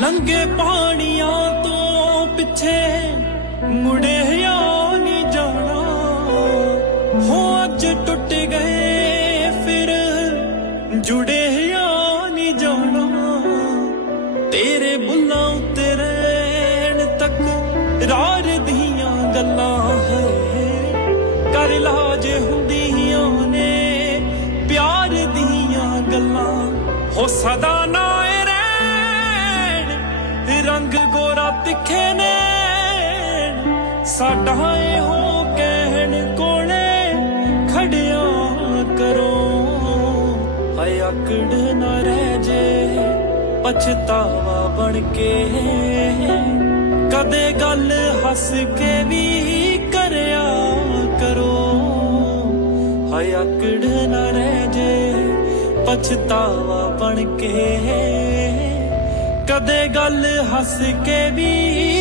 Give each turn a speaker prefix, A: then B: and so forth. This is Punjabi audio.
A: ਲੰਗੇ ਪਾਣੀਆਂ ਤੋਂ ਪਿੱਛੇ ਮੁੜਿਆ ਨਹੀਂ ਜਾਣਾ। ਹੋ ਅੱਜ ਟੁੱਟ ਗਏ, ਫਿਰ ਜੁੜੇ ਨਹੀਂ ਜਾਣਾ। ਤੇਰੇ ਬੁੱਲਾਂ ਉੱਤੇ ਰਹਿਣ ਤੱਕ ਰਾਰ ਦੀਆਂ ਗੱਲਾਂ ਹੈ। ਕਰ ਲਾਜ ਹੁੰਦੀਆਂ ਨੇ, ਪਿਆਰ ਦੀਆਂ ਗੱਲਾਂ। ਹੋ ਸਦਾ ਨਾ ਰੰਗ ਗੋਰਾ ਤਿੱਖੇ ਨੇ। ਸਾਡਾ ਇਹੋ ਕਹਿਣ ਕੋਲੇ, ਖੜਿਆ ਕਰੋ। ਹਾਏ ਆਕੜ ਨਾ ਰਹਿ ਜੇ ਪਛਤਾਵਾ ਬਣ ਕੇ। ਕਦੇ ਗੱਲ ਹੱਸ ਕੇ ਵੀ ਕਰਿਆ ਕਰੋ। ਹਾਏ ਆਕੜ ਨਾ ਰਹਿ ਜੇ ਪਛਤਾਵਾ ਬਣ ਕੇ। ਕਦੇ ਗੱਲ ਹੱਸ ਕੇ ਵੀ